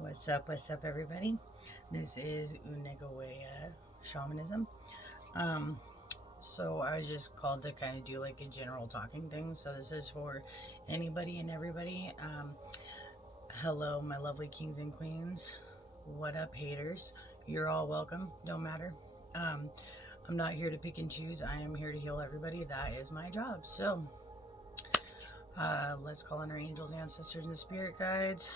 What's up, everybody? This is Unegawea Shamanism. Um, so I was just called to kind of do like a general talking thing. So this is for anybody and everybody. Hello, my lovely kings and queens. What up, haters? You're all welcome, no matter. Um, I'm not here to pick and choose. I am here to heal everybody. That is my job. So, let's call in our angels, ancestors, and spirit guides.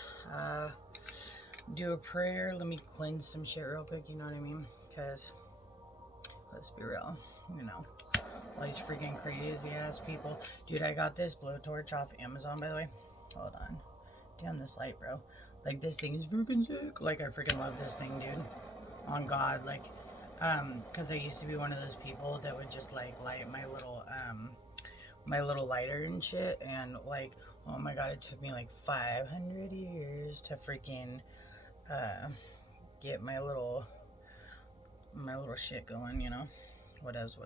Do a prayer. Let me cleanse some shit real quick, you know what I mean? Because, let's be real, you know, all these freaking crazy ass people. Dude, I got this blowtorch off Amazon, by the way. Hold on. Damn this light, bro. Like, this thing is freaking sick. Like, I freaking love this thing, dude. On God, like, because I used to be one of those people that would just, like, light my little lighter and shit, and, like, oh my God, it took me, like, 500 years to freaking, get my little shit going, you know. What else?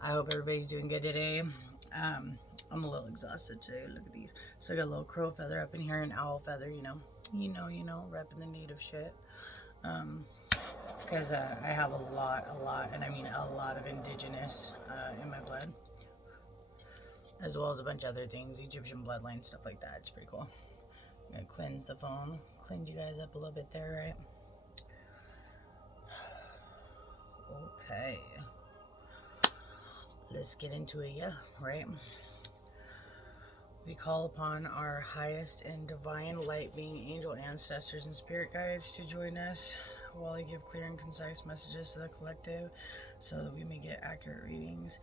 I hope everybody's doing good today. I'm a little exhausted today. Look at these. So I got a little crow feather up in here, an owl feather, you know, repping the native shit. Because I have a lot, and I mean a lot of indigenous in my blood, as well as a bunch of other things, Egyptian bloodline, stuff like that. It's pretty cool. I'm gonna cleanse the phone, cleanse you guys up a little bit there, right? Okay. Let's get into it, yeah, right? We call upon our highest and divine light being angel ancestors and spirit guides to join us while I give clear and concise messages to the collective so that we may get accurate readings.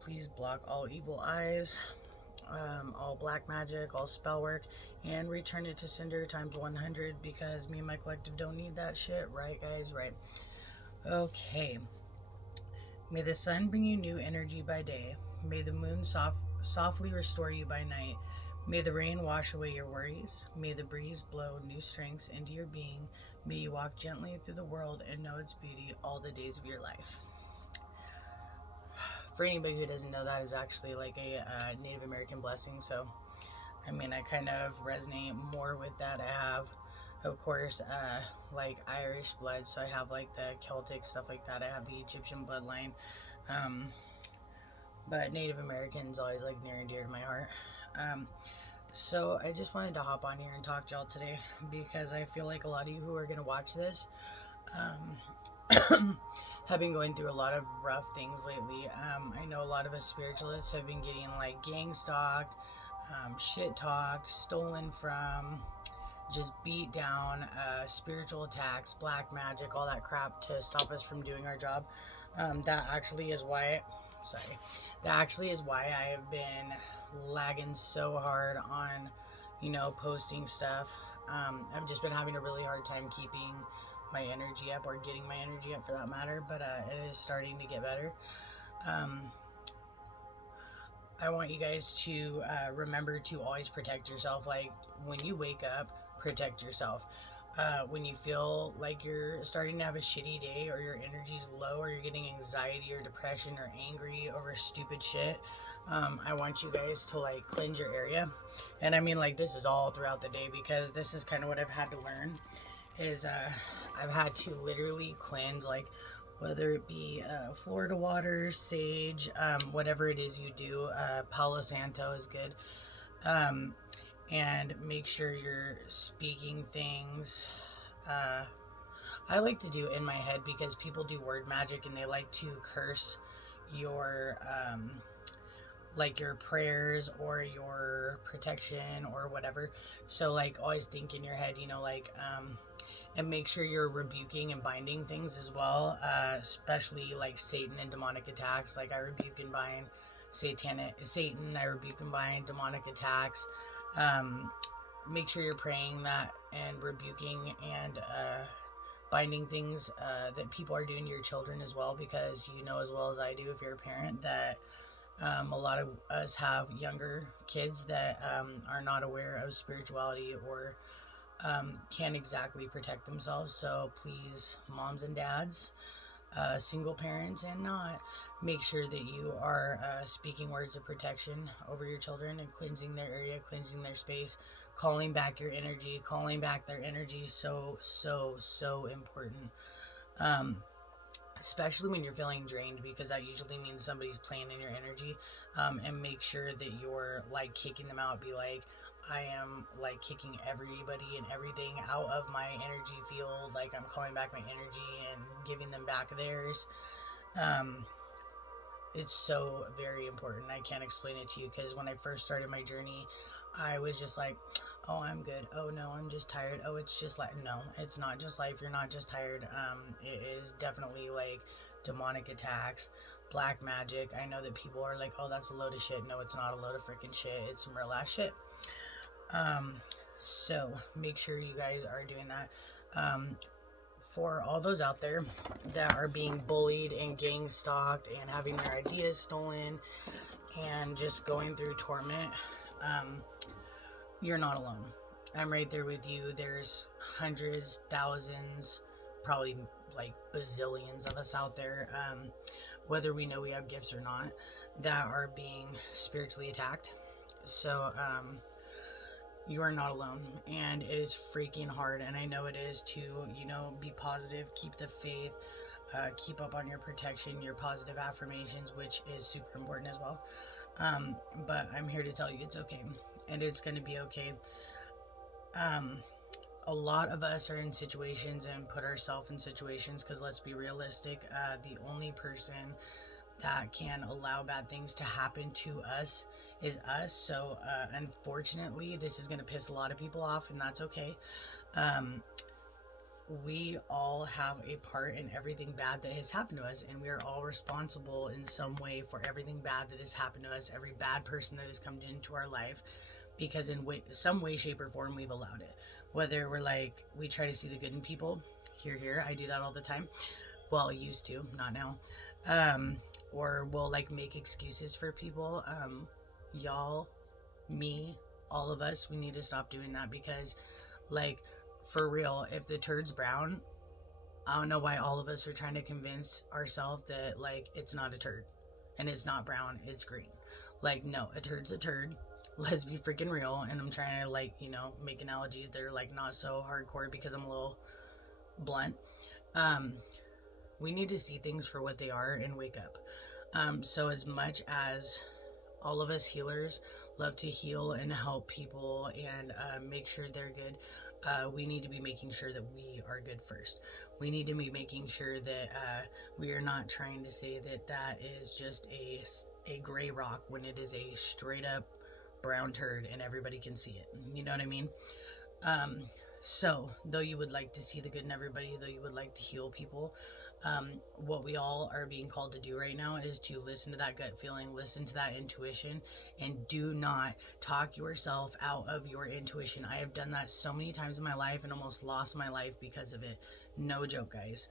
Please block all evil eyes, all black magic, all spell work, and return it to sender times 100 because me and my collective don't need that shit, right, guys? Right. Okay. May the sun bring you new energy by day. May the moon softly restore you by night. May the rain wash away your worries. May the breeze blow new strengths into your being. May you walk gently through the world and know its beauty all the days of your life. For anybody who doesn't know, that is actually like a Native American blessing. So, I mean, I kind of resonate more with that. I have, of course, like Irish blood, so I have like the Celtic stuff like that. I have the Egyptian bloodline, but Native American's always like near and dear to my heart. So I just wanted to hop on here and talk to y'all today because I feel like a lot of you who are gonna watch this have been going through a lot of rough things lately. I know a lot of us spiritualists have been getting like gang stalked, shit talked, stolen from, just beat down, spiritual attacks, black magic, all that crap to stop us from doing our job. That actually is why I have been lagging so hard on, posting stuff. I've just been having a really hard time keeping my energy up, or getting my energy up for that matter, but it is starting to get better. I want you guys to remember to always protect yourself. Like, when you wake up, protect yourself. When you feel like you're starting to have a shitty day, or your energy's low, or you're getting anxiety or depression or angry over stupid shit, I want you guys to like cleanse your area. And I mean, like, this is all throughout the day, because this is kind of what I've had to learn is I've had to literally cleanse, like, whether it be Florida water, sage, whatever it is you do. Palo Santo is good. And make sure you're speaking things. I like to do in my head, because people do word magic and they like to curse your like your prayers or your protection or whatever. So like, always think in your head, and make sure you're rebuking and binding things as well, especially like Satan and demonic attacks. Like, I rebuke and bind Satan, I rebuke and bind demonic attacks. Make sure you're praying that and rebuking and binding things that people are doing to your children as well, because you know as well as I do, if you're a parent, that a lot of us have younger kids that are not aware of spirituality, or can't exactly protect themselves. So please, moms and dads, single parents and not, make sure that you are speaking words of protection over your children and cleansing their area, cleansing their space, calling back your energy, calling back their energy. So important. Um, Especially when you're feeling drained, because that usually means somebody's playing in your energy. And make sure that you're like kicking them out. Be like, I am like kicking everybody and everything out of my energy field. Like, I'm calling back my energy and giving them back theirs. um it's so very important. I can't explain it to you, because when I first started my journey, I was just like, oh, I'm good. Oh, no, I'm just tired. Oh, it's just like, no, it's not just life. You're not just tired. It is definitely like demonic attacks, black magic. I know that people are like, oh, that's a load of shit. No, it's not a load of freaking shit. It's some real ass shit. So make sure you guys are doing that. For all those out there that are being bullied and gang stalked and having their ideas stolen and just going through torment, you're not alone. I'm right there with you. There's hundreds, thousands, probably like bazillions of us out there, whether we know we have gifts or not, that are being spiritually attacked. So you are not alone, and it is freaking hard, and I know it is to, be positive, keep the faith, keep up on your protection, your positive affirmations, which is super important as well. But I'm here to tell you it's okay, and it's going to be okay. A lot of us are in situations and put ourselves in situations because, let's be realistic, the only person that can allow bad things to happen to us is us. So unfortunately, this is going to piss a lot of people off, and that's okay. We all have a part in everything bad that has happened to us, and we are all responsible in some way for everything bad that has happened to us, every bad person that has come into our life, because in some way, shape, or form, we've allowed it. Whether we're like, we try to see the good in people, here, I do that all the time. Well, I used to, not now. Or we'll like make excuses for people. Y'all, me, all of us, we need to stop doing that, because like, for real, if the turd's brown, I don't know why all of us are trying to convince ourselves that like it's not a turd and it's not brown, it's green. Like, no, a turd's a turd. Let's be freaking real. And I'm trying to like, make analogies that are like not so hardcore because I'm a little blunt. We need to see things for what they are and wake up. So as much as all of us healers love to heal and help people and make sure they're good, we need to be making sure that we are good first. We need to be making sure that we are not trying to say that that is just a gray rock when it is a straight up brown turd and everybody can see it. You know what I mean? So though you would like to see the good in everybody, though you would like to heal people, what we all are being called to do right now is to listen to that gut feeling, listen to that intuition, and do not talk yourself out of your intuition. I have done that so many times in my life and almost lost my life because of it. No joke, guys.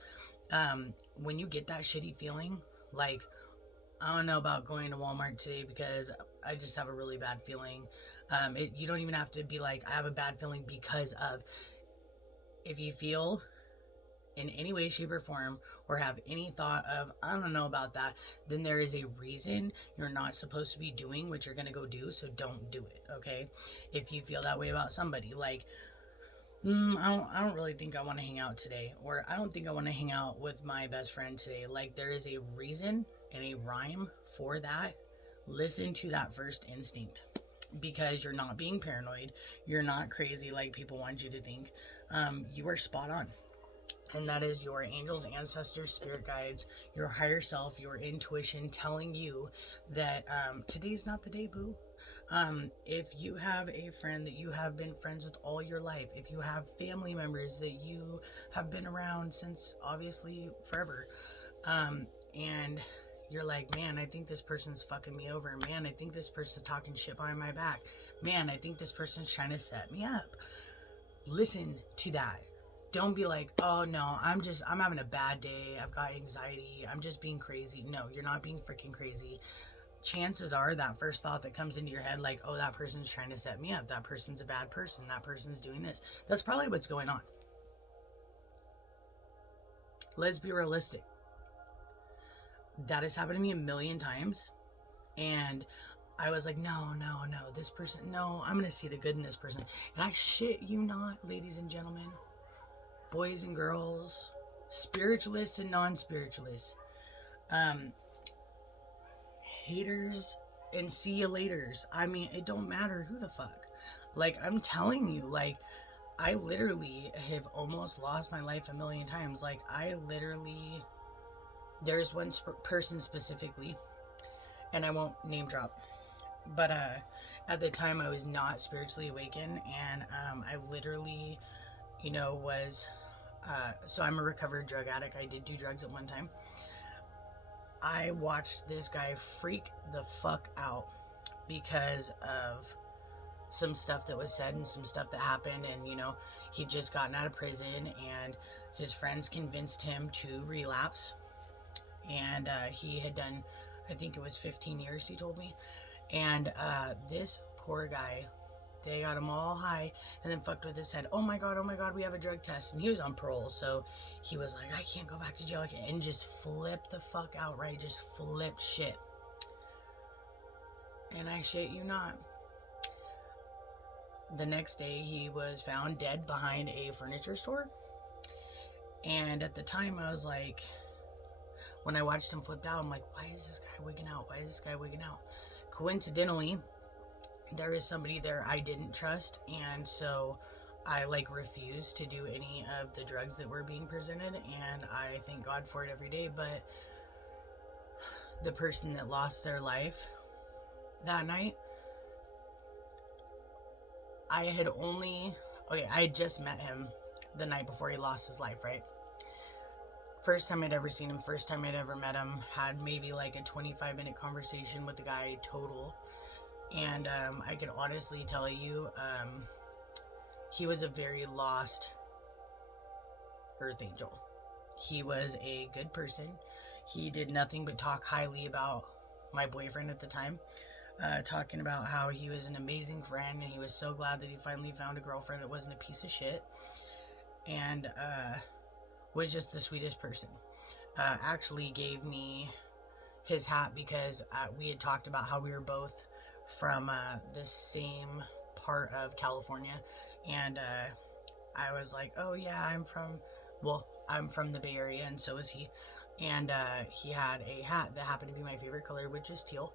When you get that shitty feeling, like, I don't know about going to Walmart today because I just have a really bad feeling. You don't even have to be like, I have a bad feeling because of. If you feel in any way, shape, or form, or have any thought of, I don't know about that, then there is a reason you're not supposed to be doing what you're going to go do, so don't do it, okay? If you feel that way about somebody, like, I don't really think I want to hang out today, or I don't think I want to hang out with my best friend today. Like, there is a reason and a rhyme for that. Listen to that first instinct, because you're not being paranoid. You're not crazy like people want you to think. You are spot on. And that is your angels, ancestors, spirit guides, your higher self, your intuition telling you that today's not the day, boo. If you have a friend that you have been friends with all your life, if you have family members that you have been around since obviously forever, and you're like, man, I think this person's fucking me over. Man, I think this person's talking shit behind my back. Man, I think this person's trying to set me up. Listen to that. Don't be like, oh no, I'm having a bad day. I've got anxiety. I'm just being crazy. No, you're not being freaking crazy. Chances are that first thought that comes into your head, like, oh, that person's trying to set me up. That person's a bad person. That person's doing this. That's probably what's going on. Let's be realistic. That has happened to me a million times. And I was like, no, this person, no, I'm going to see the good in this person. And I shit you not, ladies and gentlemen, boys and girls, spiritualists and non-spiritualists, haters and see you laters. I mean, it don't matter who the fuck. Like, I'm telling you, like, I literally have almost lost my life a million times. Like, there's one person specifically, and I won't name drop, but at the time I was not spiritually awakened, and I literally, was, so I'm a recovered drug addict. I did do drugs at one time. I watched this guy freak the fuck out because of some stuff that was said and some stuff that happened, and he'd just gotten out of prison, and his friends convinced him to relapse, and he had done, I think it was 15 years, he told me, and this poor guy, they got him all high and then fucked with his head. Oh my god, we have a drug test. And he was on parole, so he was like, I can't go back to jail, and just flipped the fuck out, right? Just flipped shit. And I shit you not, the next day he was found dead behind a furniture store. And at the time I was like, when I watched him flipped out, I'm like, why is this guy wigging out? Coincidentally, there is somebody there I didn't trust, and so I refused to do any of the drugs that were being presented, and I thank God for it every day. But the person that lost their life that night, I had just met him the night before he lost his life, right? First time I'd ever seen him, first time I'd ever met him, had maybe a 25-minute conversation with the guy total. And I can honestly tell you, he was a very lost earth angel. He was a good person. He did nothing but talk highly about my boyfriend at the time, talking about how he was an amazing friend, and he was so glad that he finally found a girlfriend that wasn't a piece of shit, and was just the sweetest person. Actually gave me his hat because we had talked about how we were both from the same part of California, and I was like, oh yeah, I'm from the Bay Area, and so is he, and he had a hat that happened to be my favorite color, which is teal,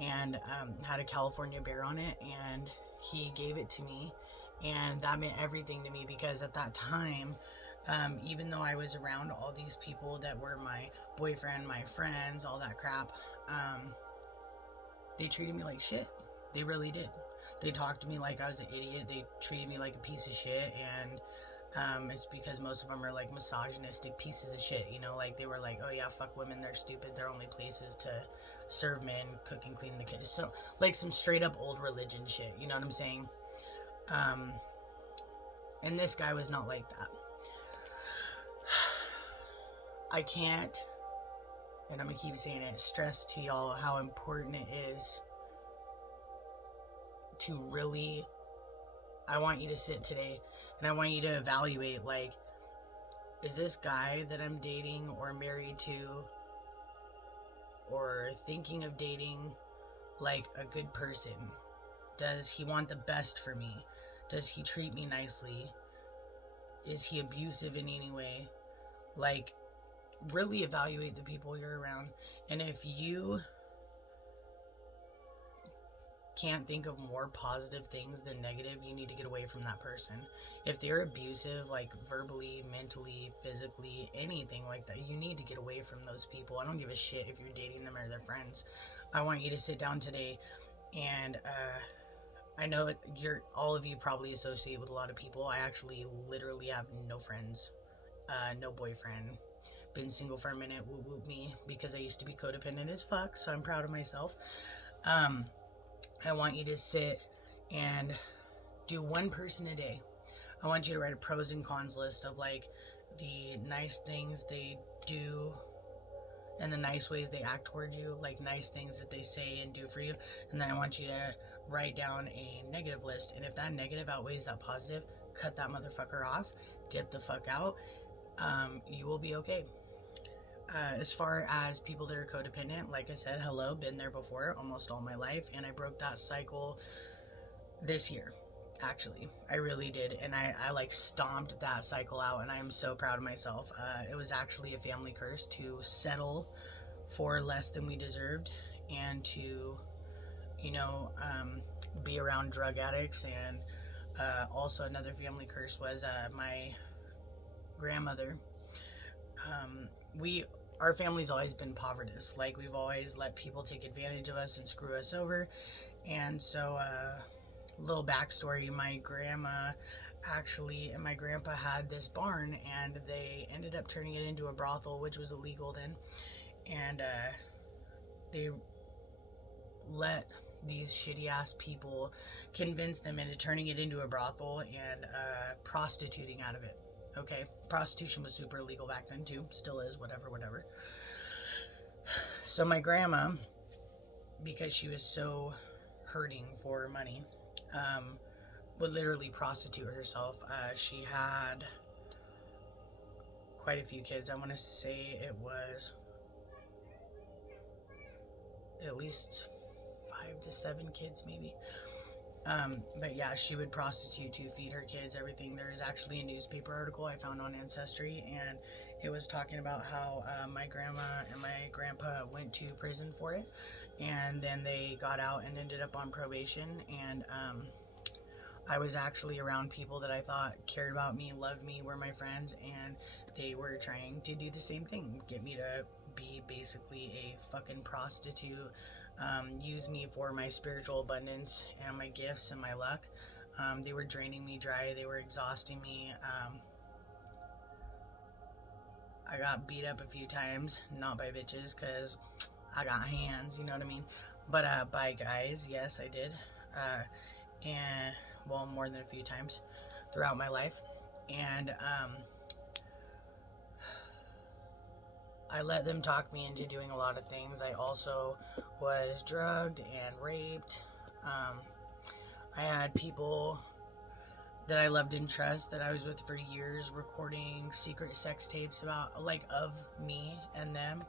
and had a California bear on it, and he gave it to me, and that meant everything to me, because at that time, even though I was around all these people that were my boyfriend, my friends, all that crap, they treated me like shit. They really did. They talked to me like I was an idiot. They treated me like a piece of shit, and it's because most of them are misogynistic pieces of shit, they were like, oh yeah, fuck women, they're stupid, their only place is to serve men, cook and clean the kids. So some straight up old religion shit, you know what I'm saying? And this guy was not like that. I can't, and I'm gonna keep saying it, stress to y'all how important it is to really, I want you to sit today and I want you to evaluate, is this guy that I'm dating or married to or thinking of dating a good person? Does he want the best for me? Does he treat me nicely? Is he abusive in any way? Really evaluate the people you're around. And if you can't think of more positive things than negative, you need to get away from that person. If they're abusive, verbally, mentally, physically, anything like that, you need to get away from those people. I don't give a shit if you're dating them or they're friends. I want you to sit down today, and I know all of you probably associate with a lot of people. I actually literally have no friends, no boyfriend, been single for a minute, whoop whoop me, because I used to be codependent as fuck, so I'm proud of myself. I want you to sit and do one person a day. I want you to write a pros and cons list of the nice things they do and the nice ways they act toward you, nice things that they say and do for you. And then I want you to write down a negative list, and if that negative outweighs that positive, cut that motherfucker off, dip the fuck out. You will be okay. As far as people that are codependent, like I said, hello, been there before almost all my life, and I broke that cycle this year. Actually, I really did, and I like stomped that cycle out, and I am so proud of myself. It was actually a family curse to settle for less than we deserved, and to, you know, be around drug addicts. And also another family curse was my grandmother. We our family's always been povertous. Like, we've always let people take advantage of us and screw us over. And so, little backstory: my grandma actually and my grandpa had this barn, and they ended up turning it into a brothel, which was illegal then. And they let these shitty ass people convince them into turning it into a brothel and prostituting out of it. Okay, prostitution was super illegal back then too, still is, whatever. So my grandma, because she was so hurting for money, would literally prostitute herself. She had quite a few kids. I want to say it was at least 5 to 7 kids, maybe. But yeah, she would prostitute to feed her kids, everything. There's actually a newspaper article I found on Ancestry, and it was talking about how my grandma and my grandpa went to prison for it, and then they got out and ended up on probation. And I was actually around people that I thought cared about me, loved me, were my friends, and they were trying to do the same thing, get me to be basically a fucking prostitute. Use me for my spiritual abundance and my gifts and my luck. They were draining me dry. They were exhausting me. I got beat up a few times, not by bitches, because I got hands, you know what I mean? But by guys, yes, I did. And, well, more than a few times throughout my life. And I let them talk me into doing a lot of things. I also was drugged and raped. I had people that I loved and trust that I was with for years recording secret sex tapes about, like, of me and them,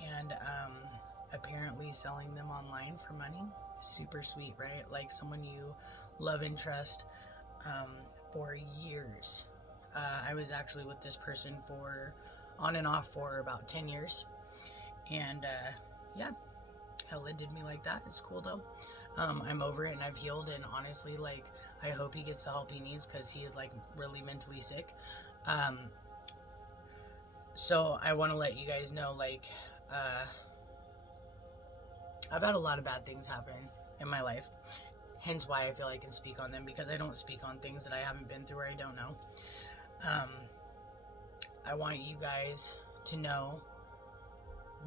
and apparently selling them online for money. Super sweet, right? Like, someone you love and trust for years. I was actually with this person for on and off for about 10 years, and yeah, hell, it did me like that. It's cool though. I'm over it and I've healed, and honestly, like, I hope he gets the help he needs, because he is, like, really mentally sick. So I want to let you guys know, like, I've had a lot of bad things happen in my life, hence why I feel I can speak on them, because I don't speak on things that I haven't been through or I don't know. I want you guys to know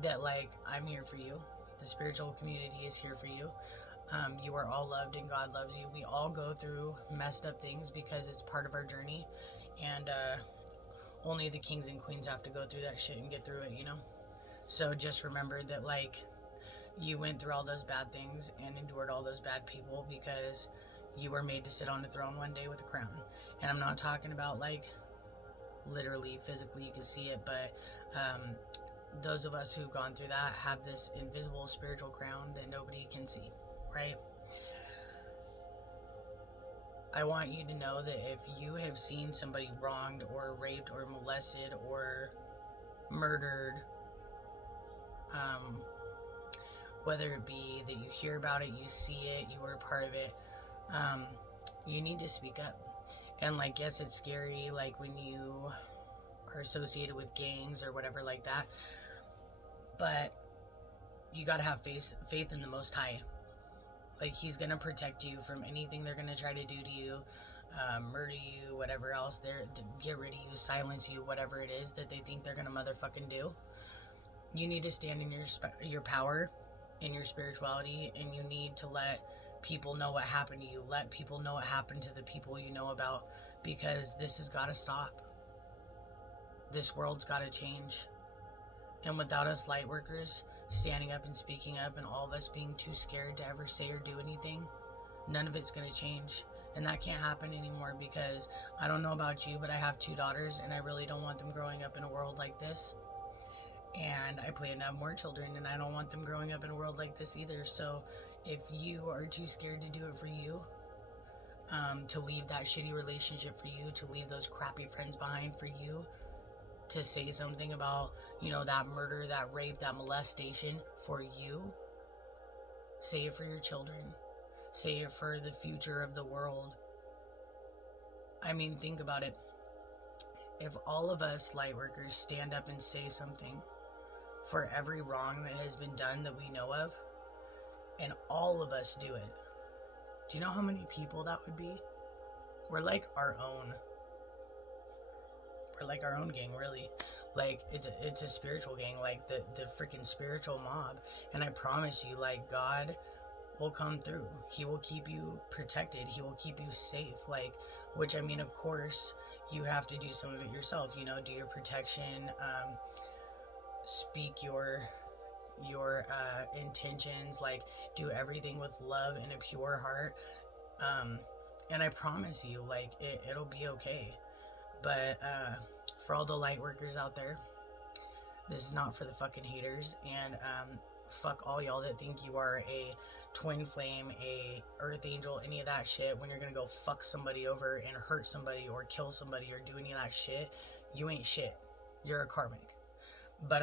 that, like, I'm here for you. The spiritual community is here for you. You are all loved and God loves you. We all go through messed up things because it's part of our journey. And only the kings and queens have to go through that shit and get through it, you know? So just remember that, like, you went through all those bad things and endured all those bad people because you were made to sit on a throne one day with a crown. And I'm not talking about, like, literally physically you can see it, but those of us who've gone through that have this invisible spiritual crown that nobody can see, right? I want you to know that if you have seen somebody wronged or raped or molested or murdered, whether it be that you hear about it, you see it, you were a part of it, you need to speak up. And, like, yes, it's scary, like, when you are associated with gangs or whatever like that, but you gotta have faith in the Most High. Like, He's gonna protect you from anything they're gonna try to do to you, murder you, whatever else, get rid of you, silence you, whatever it is that they think they're gonna motherfucking do. You need to stand in your power, in your spirituality, and you need to let people know what happened to you. Let people know what happened to the people you know about, because this has got to stop. This world's got to change. And without us light workers standing up and speaking up, and all of us being too scared to ever say or do anything, none of it's going to change. And that can't happen anymore, because I don't know about you, but I have 2 daughters, and I really don't want them growing up in a world like this. And I plan to have more children, and I don't want them growing up in a world like this either. So if you are too scared to do it for you, to leave that shitty relationship for you, to leave those crappy friends behind for you, to say something about, that murder, that rape, that molestation for you, say it for your children. Say it for the future of the world. I mean, think about it. If all of us lightworkers stand up and say something for every wrong that has been done that we know of, and all of us do it, do you know how many people that would be? We're like our own gang, really. Like, it's a spiritual gang, like the freaking spiritual mob. And I promise you, like, God will come through. He will keep you protected. He will keep you safe. Like, which, I mean, of course, you have to do some of it yourself. Do your protection. Speak your intentions. Like, do everything with love and a pure heart. And I promise you, like, it'll be okay. But for all the light workers out there, this is not for the fucking haters. And fuck all y'all that think you are a twin flame, a earth angel, any of that shit. When you're gonna go fuck somebody over and hurt somebody or kill somebody or do any of that shit, you ain't shit. You're a karmic. But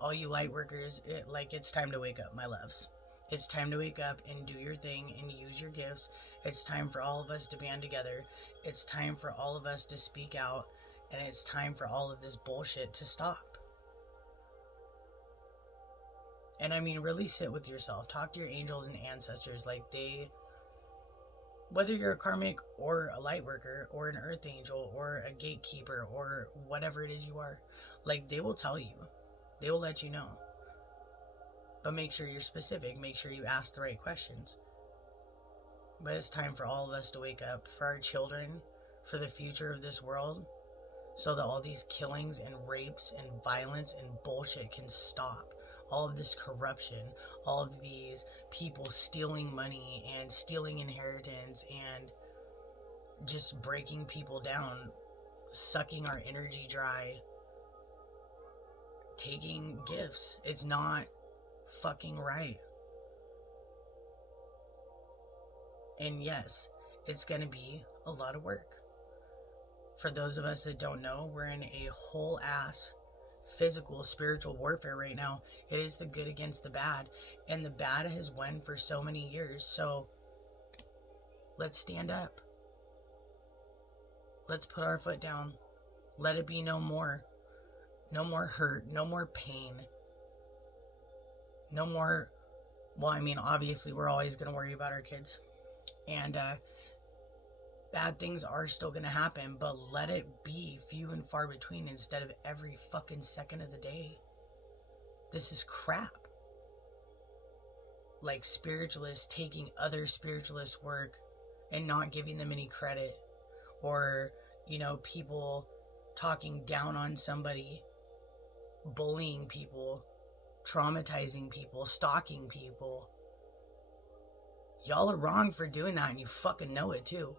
all you light workers, it's time to wake up, my loves. It's time to wake up and do your thing and use your gifts. It's time for all of us to band together. It's time for all of us to speak out. And it's time for all of this bullshit to stop. And I mean, really sit with yourself. Talk to your angels and ancestors. Like, whether you're a karmic or a light worker or an earth angel or a gatekeeper or whatever it is you are, like, they will tell you. They will let you know. But make sure you're specific. Make sure you ask the right questions. But it's time for all of us to wake up, for our children, for the future of this world, so that all these killings and rapes and violence and bullshit can stop. All of this corruption, all of these people stealing money and stealing inheritance and just breaking people down, sucking our energy dry, taking gifts. It's not fucking right. And yes, it's gonna be a lot of work. For those of us that don't know, we're in a whole ass physical spiritual warfare right now. It is the good against the bad, and the bad has won for so many years. So let's stand up. Let's put our foot down. Let it be no more. No more hurt, no more pain, no more. Well, I mean, obviously we're always going to worry about our kids, and bad things are still going to happen, but let it be few and far between instead of every fucking second of the day. This is crap. Like, spiritualists taking other spiritualists' work and not giving them any credit, or, people talking down on somebody, bullying people, traumatizing people, stalking people. Y'all are wrong for doing that, and you fucking know it too.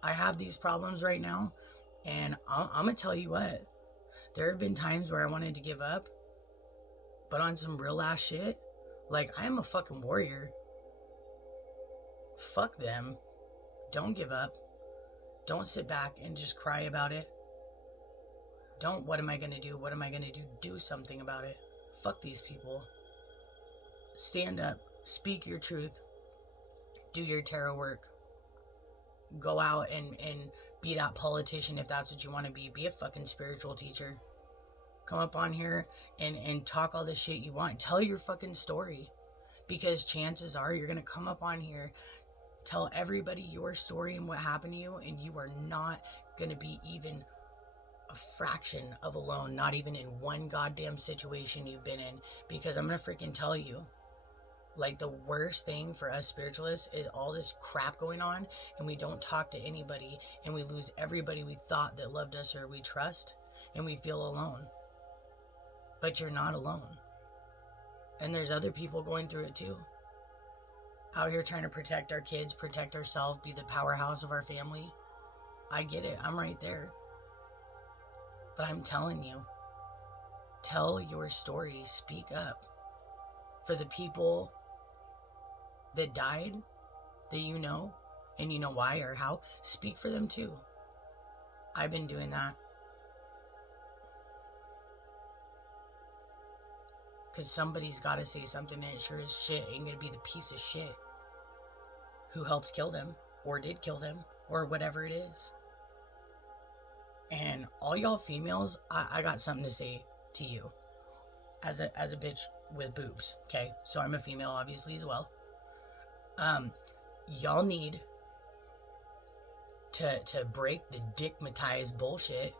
I have these problems right now, and I'm gonna tell you what. There have been times where I wanted to give up, but on some real ass shit, like, I'm a fucking warrior. Fuck them. Don't give up. Don't sit back and just cry about it. Don't, what am I gonna do? What am I gonna do? Do something about it. Fuck these people. Stand up. Speak your truth. Do your tarot work. Go out and be that politician if that's what you want to be. Be a fucking spiritual teacher. Come up on here and talk all the shit you want. Tell your fucking story. Because chances are you're going to come up on here, tell everybody your story and what happened to you, and you are not going to be even a fraction of alone. Not even in one goddamn situation you've been in. Because I'm going to freaking tell you. Like, the worst thing for us spiritualists is all this crap going on, and we don't talk to anybody, and we lose everybody we thought that loved us or we trust, and we feel alone. But you're not alone. And there's other people going through it too. Out here trying to protect our kids, protect ourselves, be the powerhouse of our family. I get it. I'm right there. But I'm telling you, Tell your story. Speak up. For the people that died, that you know, and you know why or how, speak for them too. I've been doing that. Because somebody's got to say something, and it sure as shit ain't going to be the piece of shit who helped kill them, or did kill them, or whatever it is. And all y'all females, I got something to say to you. As a bitch with boobs, okay? So I'm a female, obviously, as well. Y'all need to break the dickmatized bullshit.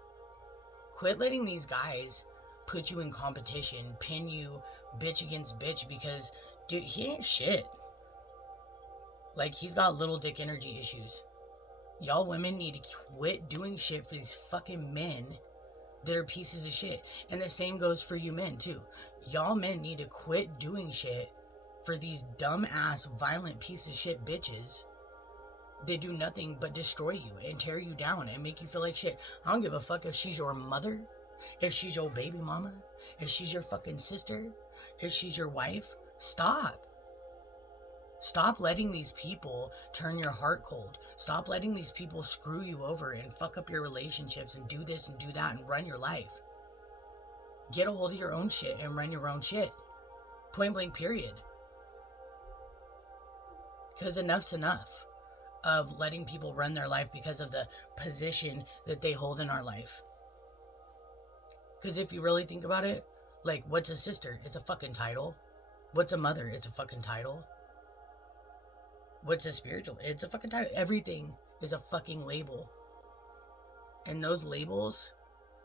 Quit letting these guys put you in competition, pin you bitch against bitch, because, dude, he ain't shit. Like, he's got little dick energy issues. Y'all women need to quit doing shit for these fucking men that are pieces of shit. And the same goes for you men, too. Y'all men need to quit doing shit for these dumb-ass, violent piece of shit bitches. They do nothing but destroy you and tear you down and make you feel like shit. I don't give a fuck if she's your mother, if she's your baby mama, if she's your fucking sister, if she's your wife. Stop. Stop letting these people turn your heart cold. Stop letting these people screw you over and fuck up your relationships and do this and do that and run your life. Get a hold of your own shit and run your own shit. Point blank, period. Because enough's enough of letting people run their life because of the position that they hold in our life. Because if you really think about it, like, what's a sister? It's a fucking title. What's a mother? It's a fucking title. What's a spiritual? It's a fucking title. Everything is a fucking label. And those labels,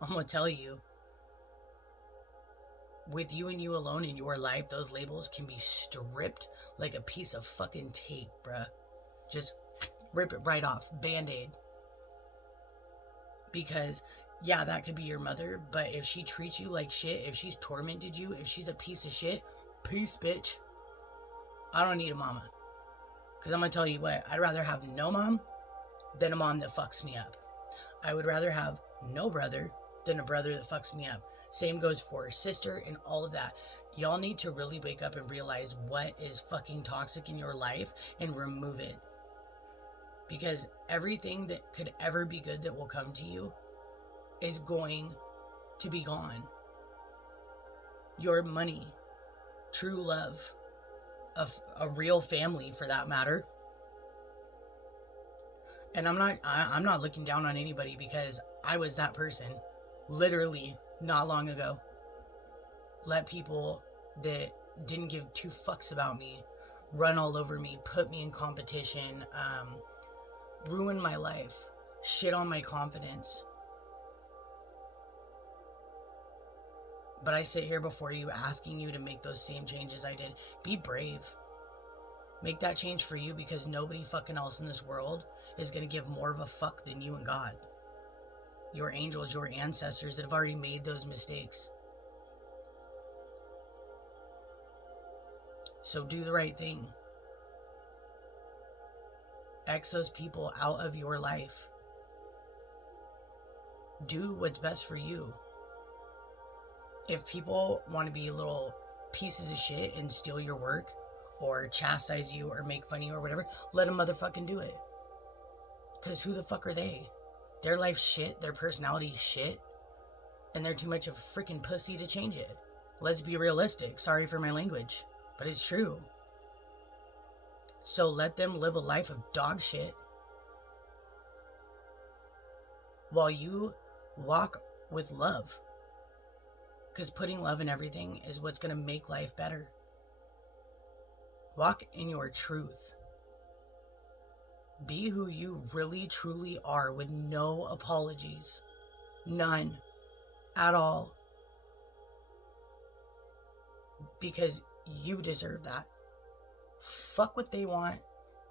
I'm gonna tell you, with you and you alone in your life, those labels can be stripped like a piece of fucking tape, bruh. Just rip it right off. Band-Aid. Because, yeah, that could be your mother, but if she treats you like shit, if she's tormented you, if she's a piece of shit, peace, bitch. I don't need a mama. Because I'm going to tell you what, I'd rather have no mom than a mom that fucks me up. I would rather have no brother than a brother that fucks me up. Same goes for a sister and all of that. Y'all need to really wake up and realize what is fucking toxic in your life and remove it. Because everything that could ever be good that will come to you is going to be gone. Your money, true love, a real family for that matter. And I'm not looking down on anybody, because I was that person literally not long ago. Let people that didn't give two fucks about me run all over me, put me in competition, ruin my life, shit on my confidence. But I sit here before you asking you to make those same changes I did. Be brave. Make that change for you, because nobody fucking else in this world is going to give more of a fuck than you and God. Your angels, your ancestors that have already made those mistakes. So do the right thing. X those people out of your life. Do what's best for you. If people want to be little pieces of shit and steal your work, or chastise you, or make fun of you, or whatever, let them motherfucking do it. Because who the fuck are they? Their life's shit, their personality's shit, and they're too much of a freaking pussy to change it. Let's be realistic. Sorry for my language, but it's true. So let them live a life of dog shit while you walk with love. Because putting love in everything is what's going to make life better. Walk in your truth. Be who you really truly are with no apologies. None. At all. Because you deserve that. Fuck what they want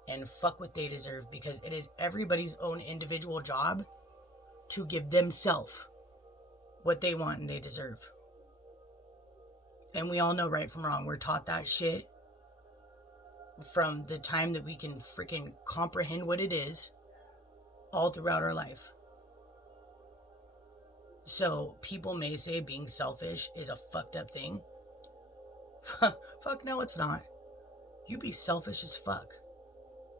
and fuck what they deserve, because it is everybody's own individual job to give themselves what they want and they deserve. And we all know right from wrong. We're taught that shit from the time that we can freaking comprehend what it is, all throughout our life. So people may say being selfish is a fucked up thing. Fuck no, it's not. You be selfish as fuck.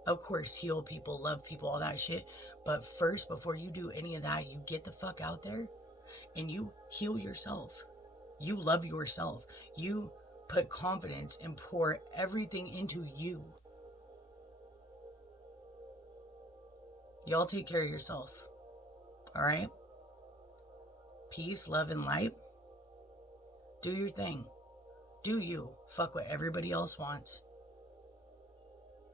Of course, heal people, love people, all that shit. But first, before you do any of that, you get the fuck out there and you heal yourself. You love yourself. You put confidence and pour everything into you. Y'all take care of yourself. All right? Peace, love, and light. Do your thing. Do you. Fuck what everybody else wants.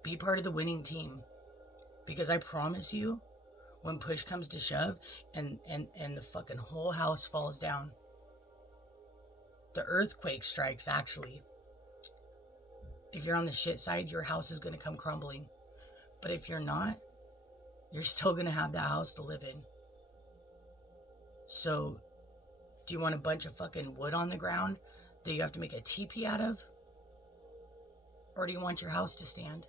Be part of the winning team. Because I promise you, when push comes to shove and the fucking whole house falls down, the earthquake strikes, actually. If you're on the shit side, your house is going to come crumbling. But if you're not, you're still going to have that house to live in. So, do you want a bunch of fucking wood on the ground that you have to make a teepee out of? Or do you want your house to stand?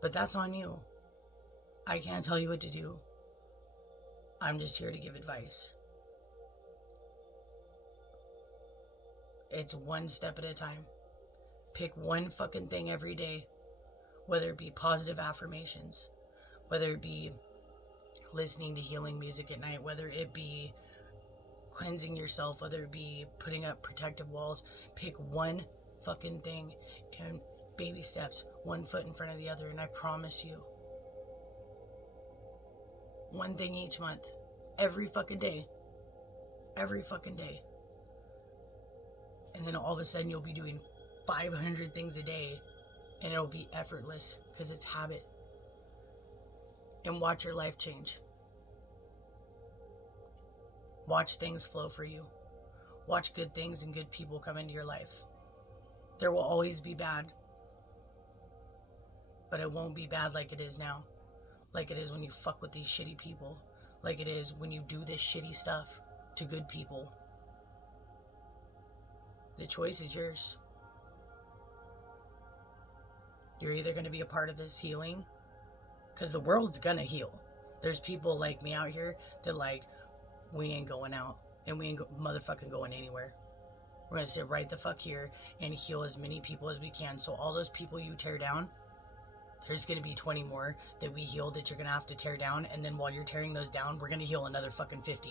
But that's on you. I can't tell you what to do. I'm just here to give advice. It's one step at a time. Pick one fucking thing every day. Whether it be positive affirmations, whether it be listening to healing music at night, whether it be cleansing yourself, whether it be putting up protective walls. Pick one fucking thing and baby steps, one foot in front of the other, and I promise you, one thing each month, every fucking day. And then all of a sudden you'll be doing 500 things a day and it'll be effortless because it's habit. And watch your life change. Watch things flow for you. Watch good things and good people come into your life. There will always be bad, but it won't be bad like it is now. Like it is when you fuck with these shitty people. Like it is when you do this shitty stuff to good people. The choice is yours. You're either going to be a part of this healing, because the world's going to heal. There's people like me out here that like, we ain't going out and we ain't motherfucking going anywhere. We're going to sit right the fuck here and heal as many people as we can. So all those people you tear down, there's going to be 20 more that we healed that you're going to have to tear down. And then while you're tearing those down, we're going to heal another fucking 50.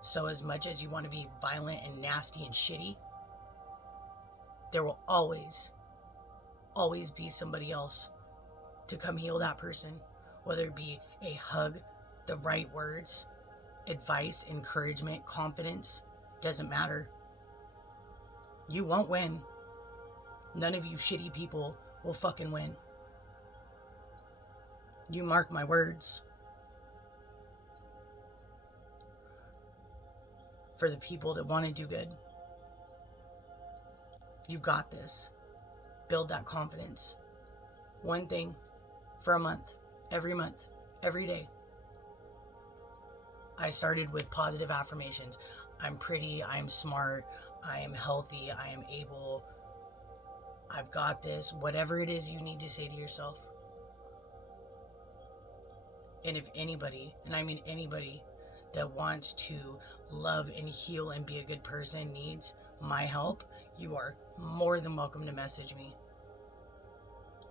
So as much as you want to be violent and nasty and shitty, there will always be somebody else to come heal that person. Whether it be a hug, the right words, advice, encouragement, confidence, doesn't matter. You won't win. None of you shitty people will fucking win. You mark my words. For the people that want to do good, you've got this. Build that confidence. One thing for a month, every day. I started with positive affirmations. I'm pretty, I'm smart, I am healthy, I am able, I've got this. Whatever it is you need to say to yourself. And if anybody, and I mean anybody, that wants to love and heal and be a good person needs my help, you are more than welcome to message me.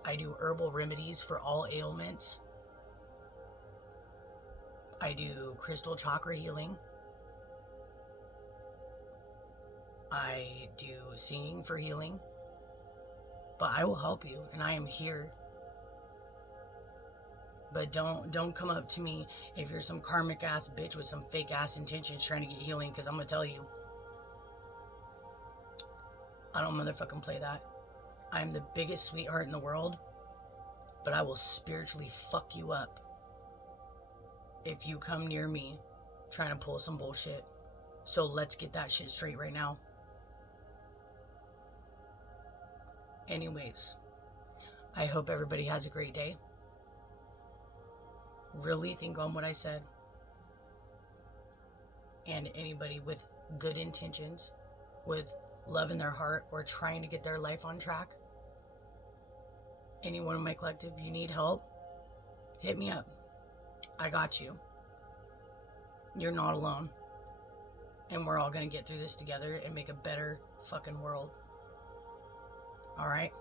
I do herbal remedies for all ailments. I do crystal chakra healing. I do singing for healing. But I will help you, and I am here. But don't come up to me if you're some karmic ass bitch with some fake ass intentions trying to get healing, because I'm gonna tell you, I don't motherfucking play that. I'm the biggest sweetheart in the world, but I will spiritually fuck you up if you come near me trying to pull some bullshit. So let's get that shit straight right now. Anyways, I hope everybody has a great day. Really think on what I said. And anybody with good intentions, with love in their heart, or trying to get their life on track, anyone in my collective, you need help, hit me up. I got you. You're not alone. And we're all going to get through this together and make a better fucking world. All right?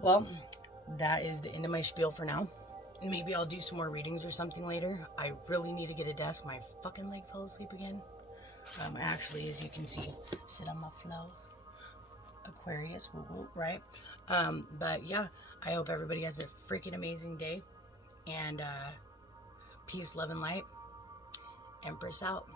Well, that is the end of my spiel for now. Maybe I'll do some more readings or something later. I really need to get a desk. My fucking leg fell asleep again. Actually, as you can see, sit on my flow. Aquarius, whoop whoop, right? But yeah, I hope everybody has a freaking amazing day. And peace, love, and light. Empress out.